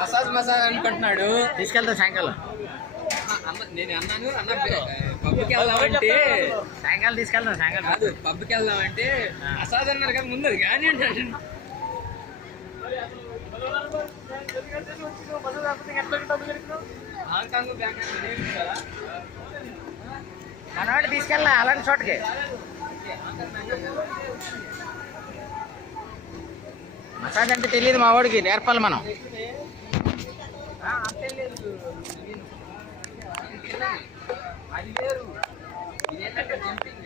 Massage massage అనుకుంటున్నాడు. తీసుకెళ్తా సాయంకాలం. నేను అన్నాను అన్న పబ్కి వెళ్దామంటే సాయంకాలం తీసుకెళ్తాం. సాయంకాలం కాదు పబ్కి వెళ్దామంటే మసాజ్ అన్నారు కదా ముందు అది కానీ అంటాడు. హాంకాంగ్ మనవాడు తీసుకెళ్ళా అలాంటి చోటకి. మసాజ్ అంటే తెలియదు మా వాడికి, నేర్పాలి మనం. అది వేరు, ఇదేంటంటే జంపింగ్.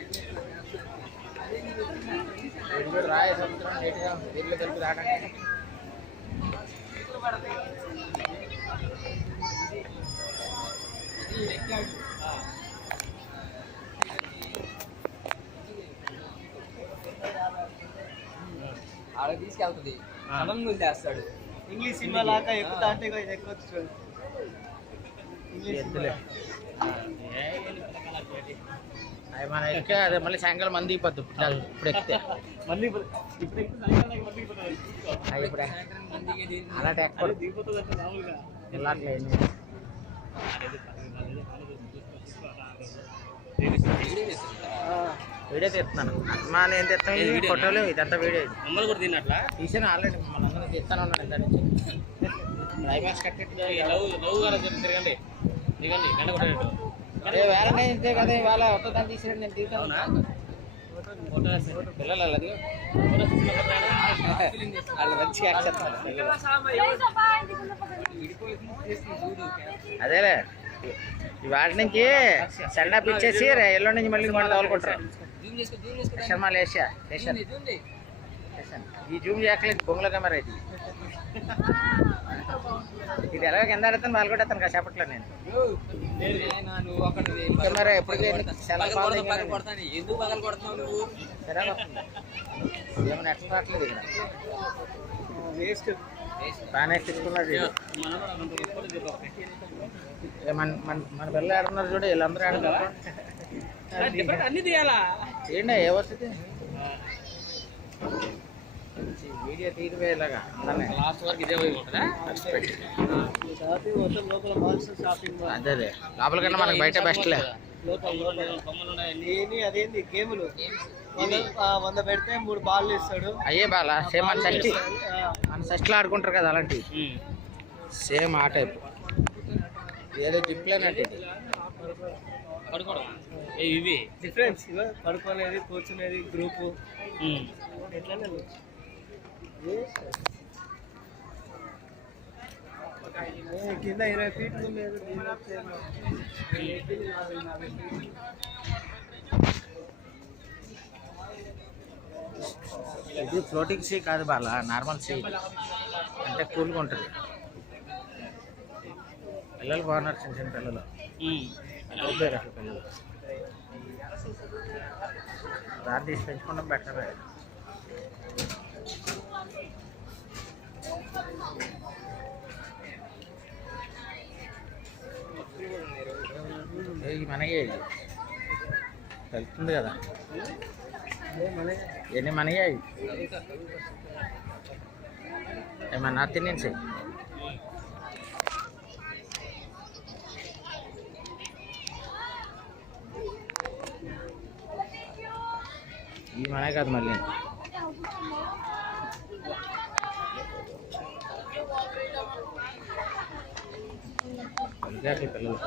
రాయ సముద్రం నీట్గా నీళ్ళు కలిపి రావడానికి ఆడ తీసుకెళ్తుంది, సడన్ గా చేస్తాడు. ఇంగ్లీష్ సినిమా లాగా ఎక్కుతా అంటే ఎక్కొచ్చు. అవి మన ఎక్కే అదే మళ్ళీ సాయంకాలం మంది అయిపోద్ది. ఇప్పుడు ఎక్కితే ఇప్పుడు అలాంటి ఎక్కడు ఇలాంటి వీడియో తీస్తున్నాను. మా నేను తెస్తాను ఈ ఫోటోలు, ఇదంతా వీడియో. మమ్మల్ని కూడా తిన్నట్లా తీసాను ఆల్రెడీ. మనందరం తీస్తాను ఉన్నాను ఇంత నుంచి. క్లైమాక్స్ కట్టేట్టు తిరగండి దిగండి గంట కొట్టేటట్టు. వేరే ఇంతే కదా ఇవాళ ఒక్కదాన్ని తీసాడు. నేను తీసాను పిల్లలు అది వాళ్ళు మంచిగా యాక్షన్. అదేలే వాటి నుంచి సెండ్ ఇచ్చేసి ఎల్లో నుంచి మళ్ళీ మనం తోలుకుంటారు. శర్మాలు వేసా ఈ జూమ్ చేయట్లేదు బొంగుల కెమెరా ఇది. ఇది ఎలాగో కింద ఆడతాను వాళ్ళు కూడా అతను కాసేపట్లో. నేను కెమెరా ఎప్పుడు ఎందుకు పగలు కొడుతున్నావు నువ్వు? ఏమైనా ఎట్లా రావట్లేదు ఇక్కడ. బాగానే తీసుకున్నాడు. మన పిల్లలు ఆడుతున్నారు చూడు, వీళ్ళందరూ ఆడుతున్నారు. అన్ని తీయాలా ఏంటి ఏ వస్తుంది వీడియో తీరిపోయేలాగా లాస్ట్ వరకు ఇదే ఉంటుందా? అదే అదే లోపల కన్నా మనకి బయట బెస్ట్లే. అదేంది గేములు 100 పెడితే 3 బాల్ ఇస్తాడు. అయ్యే బాలా సేమ్ మన షష్టిలో ఆడుకుంటారు కదా అలాంటివి. సేమ్ ఆ టైప్. ఏదో జిప్లేనట్టు ఇవి డిఫరెన్స్ పడుకోనేది కూర్చునేది గ్రూపు ఎట్లనే కింద 20 ఫీట్లు లేదు. ఇది ఫ్లోటింగ్ సీ కాదు బాలా, నార్మల్ సీ. అంటే కూల్గా ఉంటుంది. పిల్లలు బాగున్నారు, చిన్న చిన్న పిల్లలు. అసలు పిల్లలు దాన్ని తీసి పెంచుకోవడం బెటర్. మనకి తెలుస్తుంది కదా, ఎన్ని మనకి ఏమన్నా తినేసి ఇవి మనే కాదు మళ్ళీ. పిల్లలు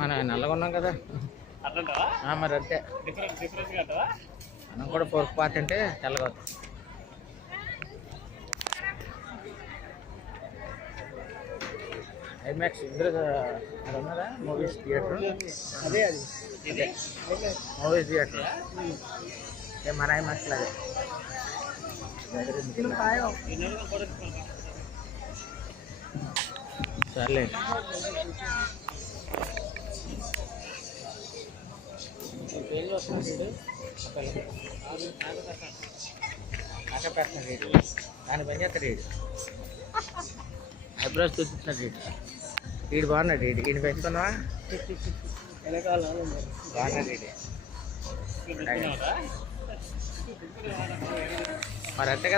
మనం నల్లగా ఉన్నాం కదా మరి అంతే. మనం కూడా పొరుకు పాత అంటే తెల్లగా అవుతాం. ఐమాక్స్ ఇంద్ర అది ఉన్నదా మూవీస్ థియేటర్? అదే అది ఇదే మూవీస్ థియేటర్. మన ఐమాక్స్ లాగే. సర్లే పెట్టిన రేటు దాని పని చేస్తాడు. రేటు ఐబ్రోస్ చూపిస్తున్నాడు. వీడు బాగున్నాడు. వీడిని పెంచుకున్నావా? వెనకాల బాగున్నాడు. మరి అంతే కదా.